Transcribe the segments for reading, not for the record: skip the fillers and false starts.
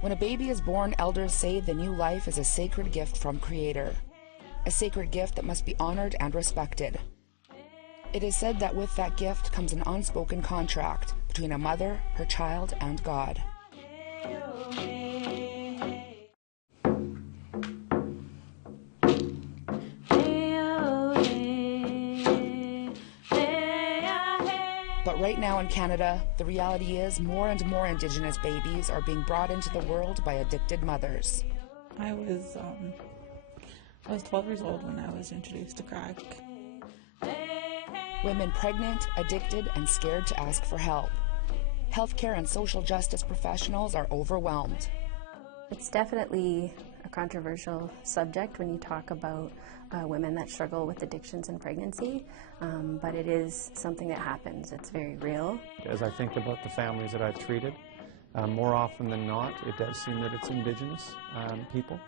When a baby is born, elders say the new life is a sacred gift from Creator, a sacred gift that must be honored and respected. It is said that with that gift comes an unspoken contract between a mother, her child, and God. But right now in Canada, the reality is more and more Indigenous babies are being brought into the world by addicted mothers. I was 12 years old when I was introduced to crack. Women pregnant, addicted, and scared to ask for help. Healthcare and social justice professionals are overwhelmed. It's definitely a controversial subject when you talk about women that struggle with addictions in pregnancy, but it is something that happens. It's very real. As I think about the families that I've treated, more often than not, it does seem that it's Indigenous people.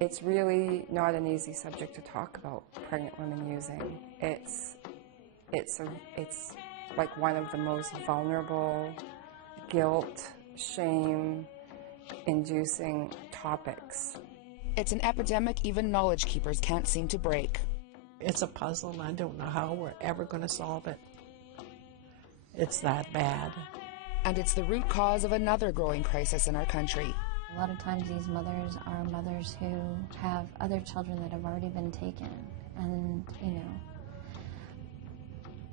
It's really not an easy subject to talk about, pregnant women using. It's like one of the most vulnerable, guilt, shame-inducing topics. It's an epidemic even knowledge keepers can't seem to break. It's a puzzle, and I don't know how we're ever going to solve it. It's that bad. And it's the root cause of another growing crisis in our country. A lot of times these mothers are mothers who have other children that have already been taken, and,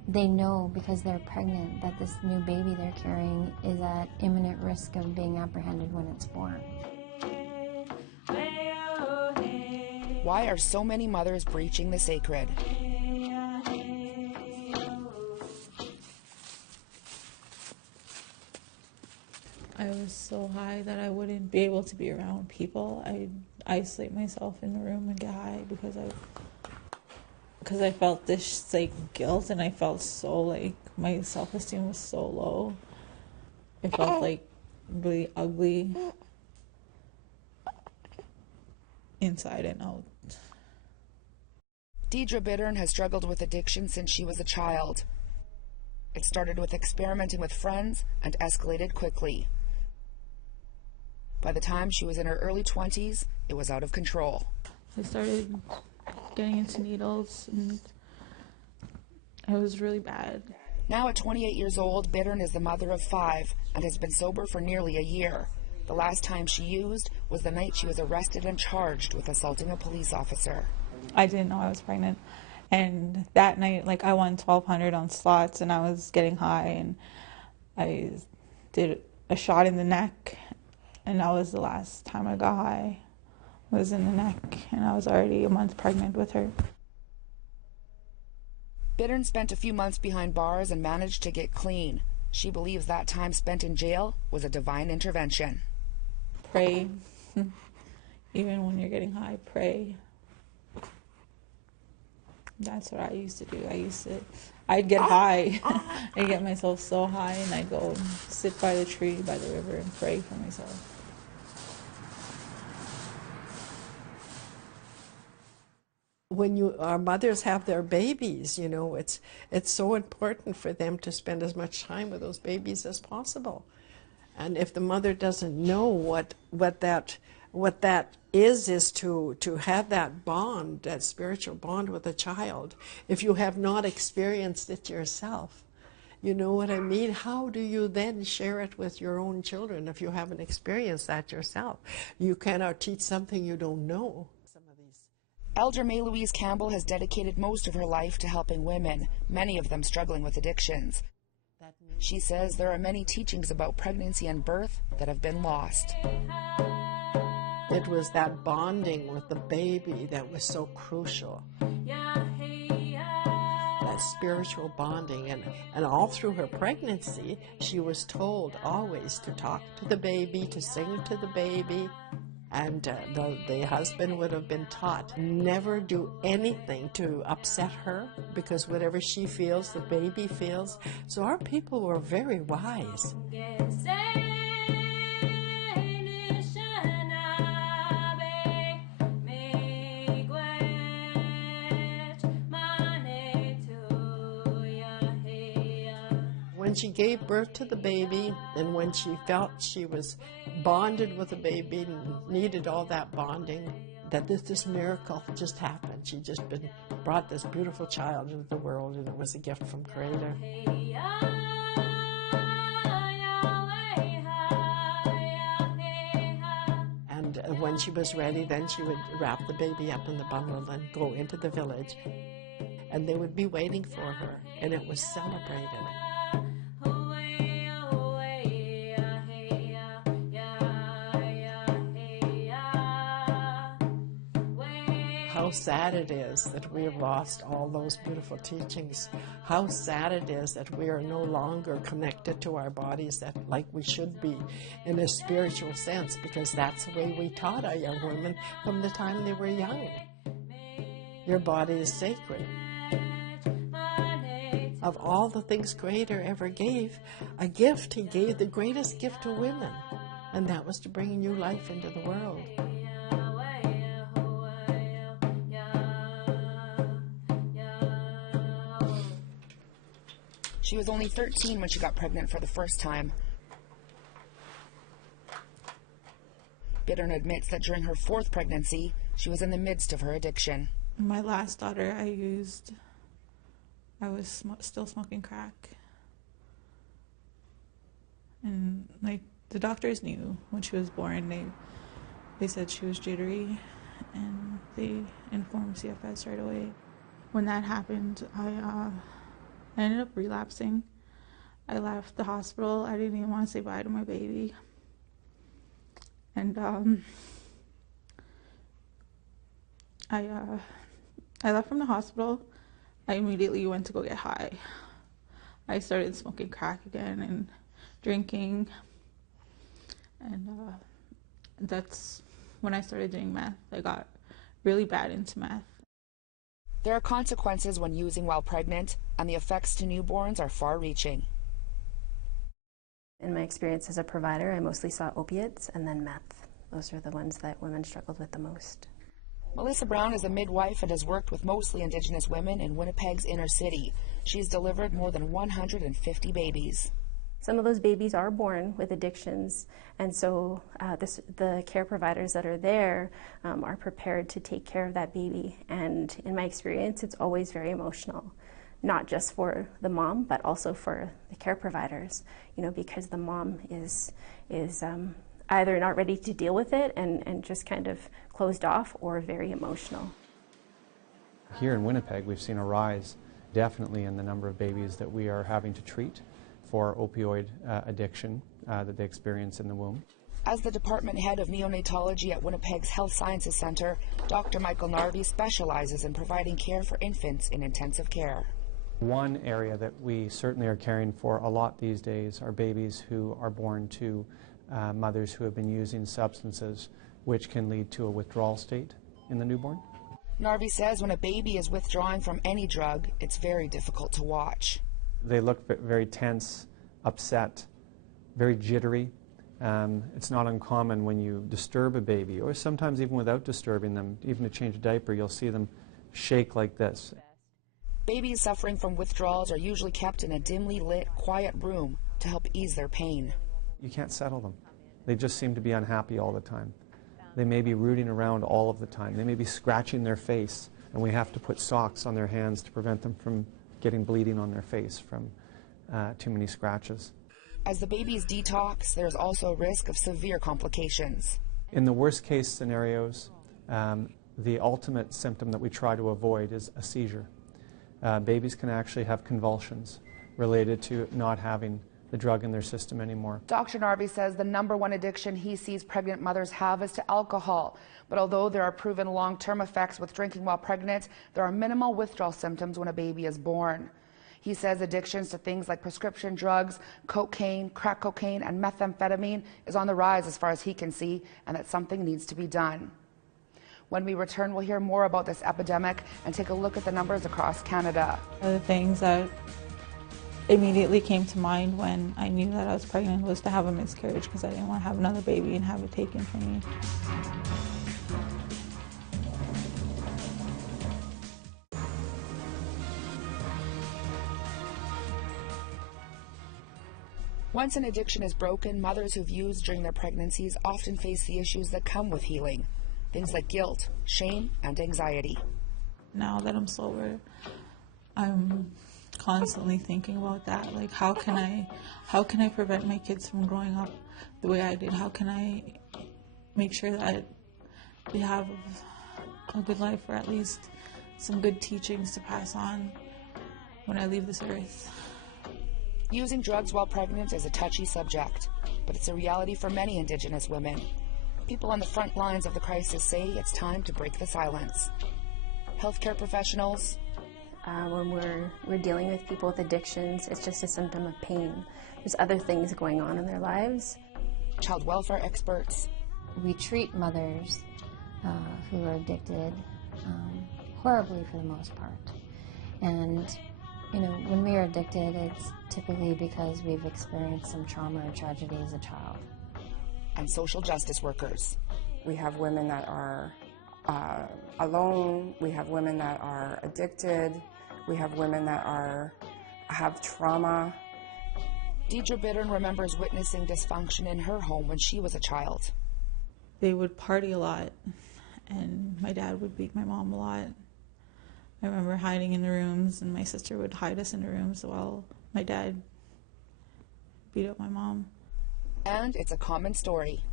they know because they're pregnant that this new baby they're carrying is at imminent risk of being apprehended when it's born. Why are so many mothers breaching the sacred? I was so high that I wouldn't be able to be around people. I'd isolate myself in the room and get high because I felt this guilt, and I felt so my self-esteem was so low. It felt really ugly inside and out. Deidre Bittern has struggled with addiction since she was a child. It started with experimenting with friends and escalated quickly. By the time she was in her early 20s, it was out of control. I started getting into needles, and it was really bad. Now at 28 years old, Bittern is the mother of 5 and has been sober for nearly a year. The last time she used was the night she was arrested and charged with assaulting a police officer. I didn't know I was pregnant, and that night, I won $1,200 on slots, and I was getting high, and I did a shot in the neck, and that was the last time I got high. It was in the neck, and I was already a month pregnant with her. Bittern spent a few months behind bars and managed to get clean. She believes that time spent in jail was a divine intervention. Pray. Even when you're getting high, pray. That's what I used to do. I'd get high. I'd get myself so high, and I'd go and sit by the tree, by the river, and pray for myself. When our mothers have their babies, it's so important for them to spend as much time with those babies as possible. And if the mother doesn't know what that is to have that bond, that spiritual bond with a child, if you have not experienced it yourself, you know what I mean? How do you then share it with your own children if you haven't experienced that yourself? You cannot teach something you don't know. Elder May Louise Campbell has dedicated most of her life to helping women, many of them struggling with addictions. She says there are many teachings about pregnancy and birth that have been lost. It was that bonding with the baby that was so crucial. That spiritual bonding. And all through her pregnancy, she was told always to talk to the baby, to sing to the baby. And the husband would have been taught never do anything to upset her, because whatever she feels, the baby feels. So our people were very wise. when she gave birth to the baby and when she felt she was bonded with the baby and needed all that bonding, that this miracle just happened. She just brought this beautiful child into the world, and it was a gift from Creator. And when she was ready, then she would wrap the baby up in the bundle and go into the village, and they would be waiting for her, and it was celebrated. How sad it is that we have lost all those beautiful teachings. How sad it is that we are no longer connected to our bodies like we should be in a spiritual sense, because that's the way we taught our young women from the time they were young. Your body is sacred. Of all the things Creator ever gave, a gift, He gave the greatest gift to women, and that was to bring new life into the world. She was only 13 when she got pregnant for the first time. Bittern admits that during her fourth pregnancy, she was in the midst of her addiction. My last daughter, I was still smoking crack. And like the doctors knew when she was born, they said she was jittery, and they informed CFS right away. When that happened, I ended up relapsing. I left the hospital. I didn't even want to say bye to my baby. And I left from the hospital. I immediately went to go get high. I started smoking crack again and drinking. And that's when I started doing meth. I got really bad into meth. There are consequences when using while pregnant, and the effects to newborns are far-reaching. In my experience as a provider, I mostly saw opiates and then meth. Those are the ones that women struggled with the most. Melissa Brown is a midwife and has worked with mostly Indigenous women in Winnipeg's inner city. She's delivered more than 150 babies. Some of those babies are born with addictions, and so the care providers that are there are prepared to take care of that baby. And in my experience, it's always very emotional, not just for the mom, but also for the care providers, because the mom is either not ready to deal with it and just kind of closed off, or very emotional. Here in Winnipeg, we've seen a rise definitely in the number of babies that we are having to treat for opioid addiction that they experience in the womb. As the department head of neonatology at Winnipeg's Health Sciences Centre, Dr. Michael Narvey specializes in providing care for infants in intensive care. One area that we certainly are caring for a lot these days are babies who are born to mothers who have been using substances, which can lead to a withdrawal state in the newborn. Narvey says when a baby is withdrawing from any drug, it's very difficult to watch. They look very tense, upset, very jittery. It's not uncommon when you disturb a baby, or sometimes even without disturbing them, even to change a diaper, you'll see them shake like this. Babies suffering from withdrawals are usually kept in a dimly lit, quiet room to help ease their pain. You can't settle them. They just seem to be unhappy all the time. They may be rooting around all of the time. They may be scratching their face, and we have to put socks on their hands to prevent them from getting bleeding on their face from too many scratches. As the babies detox, there's also a risk of severe complications. In the worst case scenarios, the ultimate symptom that we try to avoid is a seizure. Babies can actually have convulsions related to not having the drug in their system anymore. Dr. Narvey says the #1 addiction he sees pregnant mothers have is to alcohol. But although there are proven long-term effects with drinking while pregnant, there are minimal withdrawal symptoms when a baby is born. He says addictions to things like prescription drugs, cocaine, crack cocaine, and methamphetamine is on the rise as far as he can see, and that something needs to be done. When we return, we'll hear more about this epidemic and take a look at the numbers across Canada. One of the things that immediately came to mind when I knew that I was pregnant was to have a miscarriage, because I didn't want to have another baby and have it taken from me. Once an addiction is broken, mothers who've used during their pregnancies often face the issues that come with healing. Things like guilt, shame, and anxiety. Now that I'm sober, I'm constantly thinking about that. Like, how can I prevent my kids from growing up the way I did? How can I make sure that they have a good life, or at least some good teachings to pass on when I leave this earth? Using drugs while pregnant is a touchy subject, but it's a reality for many Indigenous women. People on the front lines of the crisis say it's time to break the silence. Healthcare professionals. When we're dealing with people with addictions, it's just a symptom of pain. There's other things going on in their lives. Child welfare experts. We treat mothers who are addicted horribly for the most part. And, you know, when we are addicted, it's typically because we've experienced some trauma or tragedy as a child. And social justice workers. We have women that are alone. We have women that are addicted. We have women that have trauma. Deidre Bittern remembers witnessing dysfunction in her home when she was a child. They would party a lot, and my dad would beat my mom a lot. I remember hiding in the rooms, and my sister would hide us in the rooms while my dad beat up my mom. And it's a common story.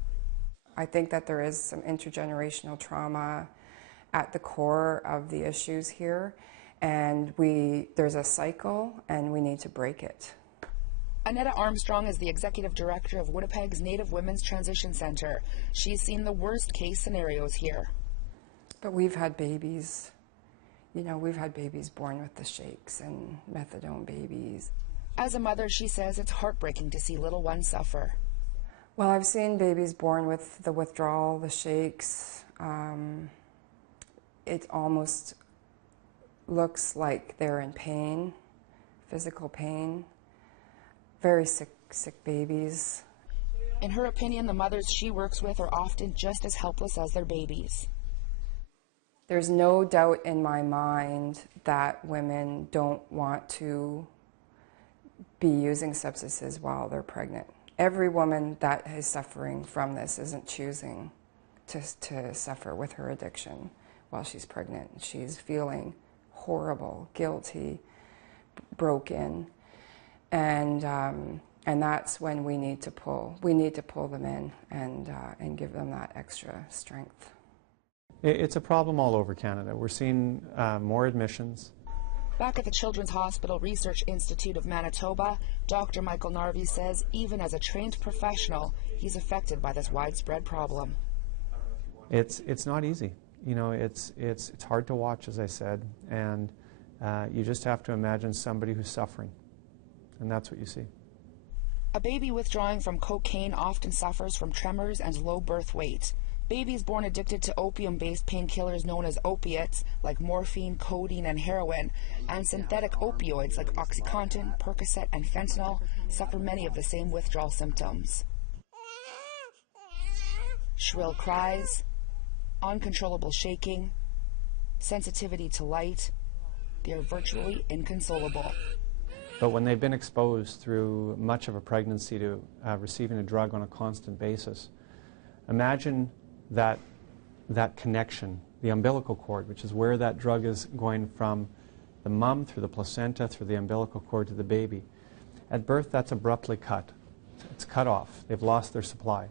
I think that there is some intergenerational trauma at the core of the issues here, and there's a cycle, and we need to break it. Annetta Armstrong is the executive director of Winnipeg's Native Women's Transition Center. She's seen the worst case scenarios here. But we've had babies, we've had babies born with the shakes and methadone babies. As a mother, she says it's heartbreaking to see little ones suffer. Well, I've seen babies born with the withdrawal, the shakes. It almost looks like they're in pain, physical pain. Very sick babies. In her opinion, the mothers she works with are often just as helpless as their babies. There's no doubt in my mind that women don't want to be using substances while they're pregnant. Every woman that is suffering from this isn't choosing to suffer with her addiction while she's pregnant. She's feeling horrible, guilty, broken. And that's when we need to pull them in and give them that extra strength. It's a problem all over Canada. We're seeing more admissions. Back at the Children's Hospital Research Institute of Manitoba, Dr. Michael Narvey says even as a trained professional, he's affected by this widespread problem. It's not easy. It's hard to watch, as I said, and you just have to imagine somebody who's suffering. And that's what you see. A baby withdrawing from cocaine often suffers from tremors and low birth weight. Babies born addicted to opium-based painkillers known as opiates, like morphine, codeine, and heroin, and synthetic opioids like OxyContin, Percocet, and fentanyl, suffer many of the same withdrawal symptoms. Shrill cries, uncontrollable shaking, sensitivity to light. They are virtually inconsolable. But when they've been exposed through much of a pregnancy to receiving a drug on a constant basis, imagine that connection, the umbilical cord, which is where that drug is going from the mom through the placenta, through the umbilical cord to the baby. At birth, that's abruptly cut. It's cut off. They've lost their supply.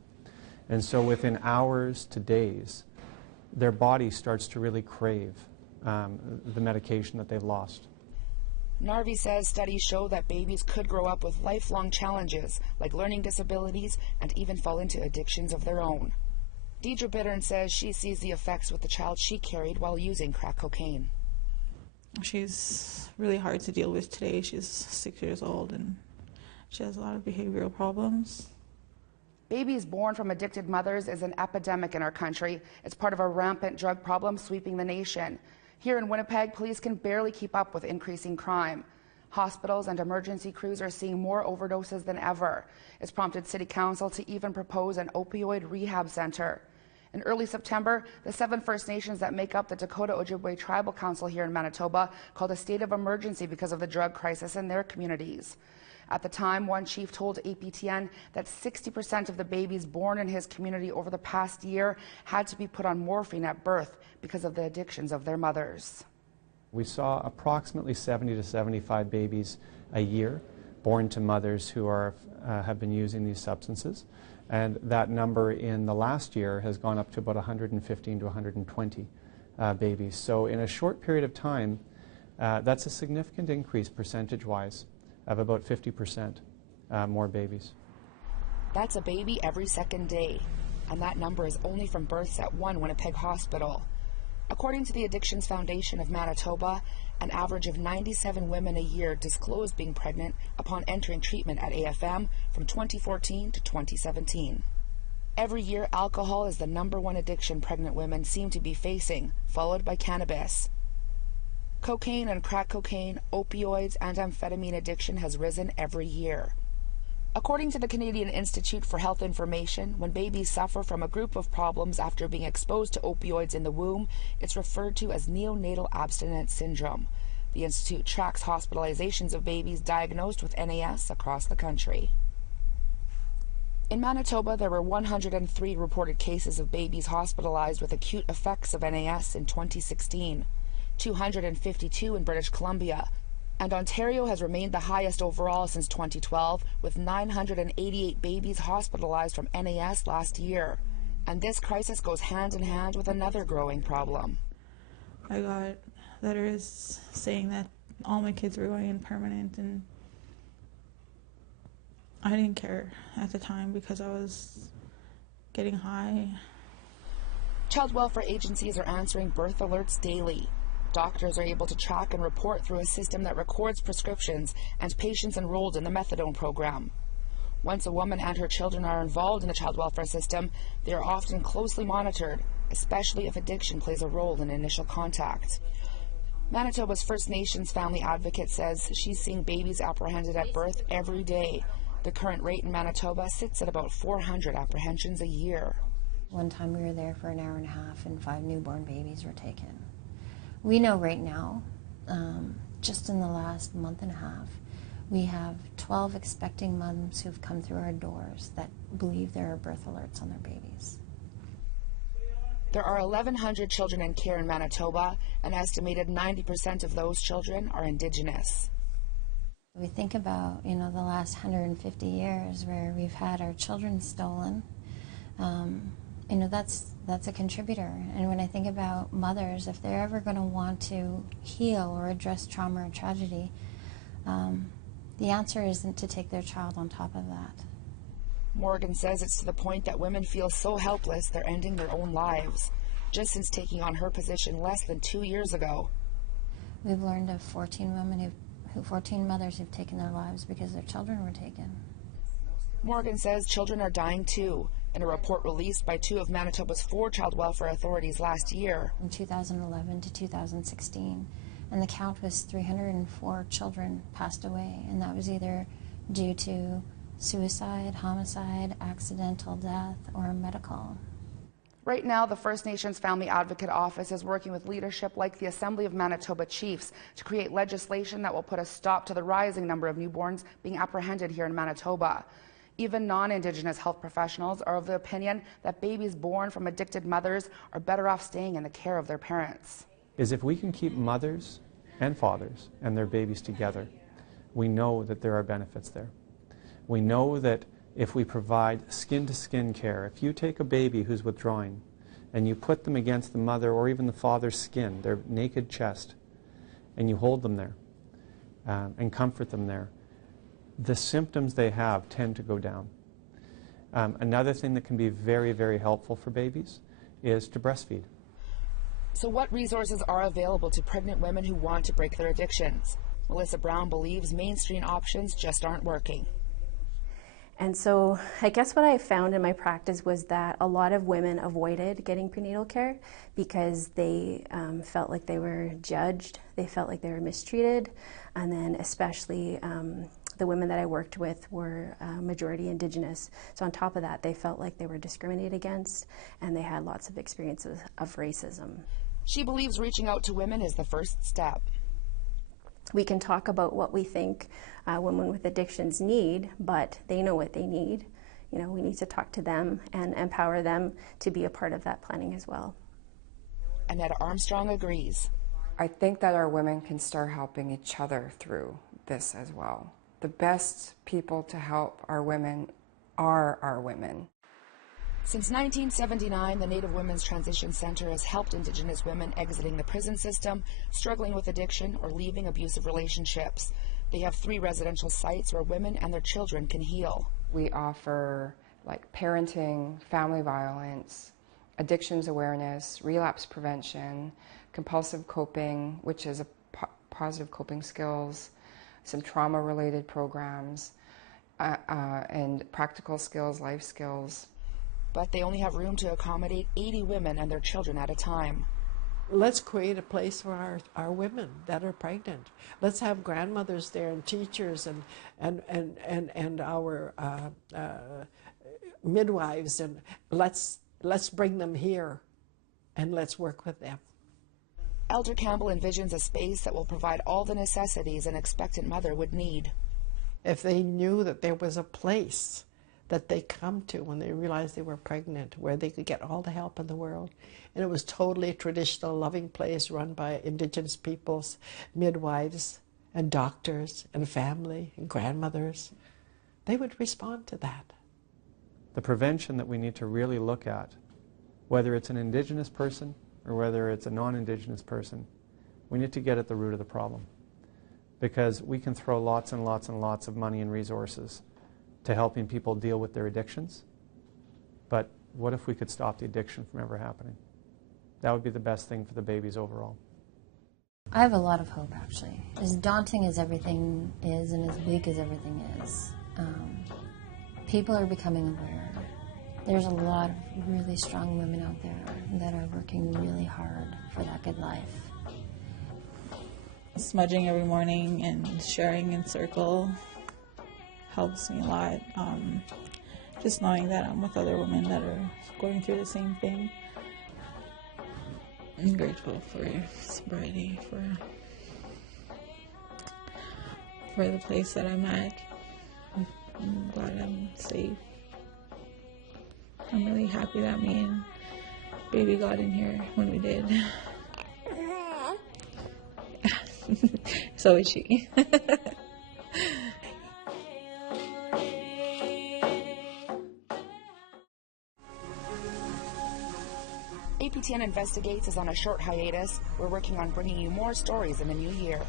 And so within hours to days, their body starts to really crave the medication that they've lost. Narvey says studies show that babies could grow up with lifelong challenges like learning disabilities and even fall into addictions of their own. Deidre Bittern says she sees the effects with the child she carried while using crack cocaine. She's really hard to deal with today. She's 6 years old and she has a lot of behavioral problems. Babies born from addicted mothers is an epidemic in our country. It's part of a rampant drug problem sweeping the nation. Here in Winnipeg, police can barely keep up with increasing crime. Hospitals and emergency crews are seeing more overdoses than ever. It's prompted City Council to even propose an opioid rehab center. In early September, the 7 First Nations that make up the Dakota Ojibwe Tribal Council here in Manitoba called a state of emergency because of the drug crisis in their communities. At the time, one chief told APTN that 60% of the babies born in his community over the past year had to be put on morphine at birth because of the addictions of their mothers. We saw approximately 70 to 75 babies a year born to mothers who have been using these substances. And that number in the last year has gone up to about 115 to 120 babies. So in a short period of time, that's a significant increase percentage-wise of about 50% more babies. That's a baby every second day, and that number is only from births at one Winnipeg hospital. According to the Addictions Foundation of Manitoba, an average of 97 women a year disclosed being pregnant upon entering treatment at AFM from 2014 to 2017. Every year, alcohol is the #1 addiction pregnant women seem to be facing, followed by cannabis. Cocaine and crack cocaine, opioids, and amphetamine addiction has risen every year. According to the Canadian Institute for Health Information, when babies suffer from a group of problems after being exposed to opioids in the womb, it's referred to as neonatal abstinence syndrome. The Institute tracks hospitalizations of babies diagnosed with NAS across the country. In Manitoba, there were 103 reported cases of babies hospitalized with acute effects of NAS in 2016, 252 in British Columbia, and Ontario has remained the highest overall since 2012, with 988 babies hospitalized from NAS last year. And this crisis goes hand in hand with another growing problem. I got letters saying that all my kids were going in permanent, and I didn't care at the time because I was getting high. Child welfare agencies are answering birth alerts daily. Doctors are able to track and report through a system that records prescriptions and patients enrolled in the methadone program. Once a woman and her children are involved in the child welfare system, they are often closely monitored, especially if addiction plays a role in initial contact. Manitoba's First Nations family advocate says she's seeing babies apprehended at birth every day. The current rate in Manitoba sits at about 400 apprehensions a year. One time we were there for an hour and a half and 5 newborn babies were taken. We know right now, just in the last month and a half, we have 12 expecting moms who've come through our doors that believe there are birth alerts on their babies. There are 1,100 children in care in Manitoba. An estimated 90% of those children are Indigenous. We think about, the last 150 years where we've had our children stolen. That's a contributor. And when I think about mothers, if they're ever going to want to heal or address trauma or tragedy, the answer isn't to take their child on top of that. Morgan says it's to the point that women feel so helpless they're ending their own lives, just since taking on her position less than 2 years ago. We've learned of 14 mothers who've taken their lives because their children were taken. Morgan says children are dying too. In a report released by 2 of Manitoba's 4 child welfare authorities last year. From 2011 to 2016, and the count was 304 children passed away, and that was either due to suicide, homicide, accidental death, or medical. Right now, the First Nations Family Advocate Office is working with leadership like the Assembly of Manitoba Chiefs to create legislation that will put a stop to the rising number of newborns being apprehended here in Manitoba. Even non-Indigenous health professionals are of the opinion that babies born from addicted mothers are better off staying in the care of their parents. Is if we can keep mothers and fathers and their babies together, we know that there are benefits there. We know that if we provide skin-to-skin care, if you take a baby who's withdrawing and you put them against the mother or even the father's skin, their naked chest, and you hold them there and comfort them there, the symptoms they have tend to go down. Another thing that can be very, very helpful for babies is to breastfeed. So what resources are available to pregnant women who want to break their addictions? Melissa Brown believes mainstream options just aren't working. And so I guess what I found in my practice was that a lot of women avoided getting prenatal care because they felt like they were judged, they felt like they were mistreated, and then especially the women that I worked with were majority Indigenous. So on top of that, they felt like they were discriminated against, and they had lots of experiences of racism. She believes reaching out to women is the first step. We can talk about what we think women with addictions need, but they know what they need. You know, we need to talk to them and empower them to be a part of that planning as well. Annette Armstrong agrees. I think that our women can start helping each other through this as well. The best people to help our women are our women. Since 1979, the Native Women's Transition Center has helped Indigenous women exiting the prison system, struggling with addiction, or leaving abusive relationships. They have 3 residential sites where women and their children can heal. We offer like parenting, family violence, addictions awareness, relapse prevention, compulsive coping, which is a positive coping skills, some trauma-related programs, and practical skills, life skills. But they only have room to accommodate 80 women and their children at a time. Let's create a place for our women that are pregnant. Let's have grandmothers there and teachers and our midwives, and let's bring them here and let's work with them. Elder Campbell envisions a space that will provide all the necessities an expectant mother would need. If they knew that there was a place that they come to when they realized they were pregnant, where they could get all the help in the world. And it was totally a traditional, loving place run by Indigenous peoples, midwives and doctors and family and grandmothers. They would respond to that. The prevention that we need to really look at, whether it's an Indigenous person or whether it's a non-Indigenous person, we need to get at the root of the problem. Because we can throw lots and lots and lots of money and resources to helping people deal with their addictions. But what if we could stop the addiction from ever happening? That would be the best thing for the babies overall. I have a lot of hope, actually. As daunting as everything is and as bleak as everything is, people are becoming aware. There's a lot of really strong women out there that are working really hard for that good life. Smudging every morning and sharing in circle helps me a lot. Just knowing that I'm with other women that are going through the same thing. I'm grateful for sobriety, for the place that I'm at. I'm glad I'm safe. I'm really happy that me and baby got in here when we did. So is she. APTN Investigates is on a short hiatus. We're working on bringing you more stories in the new year.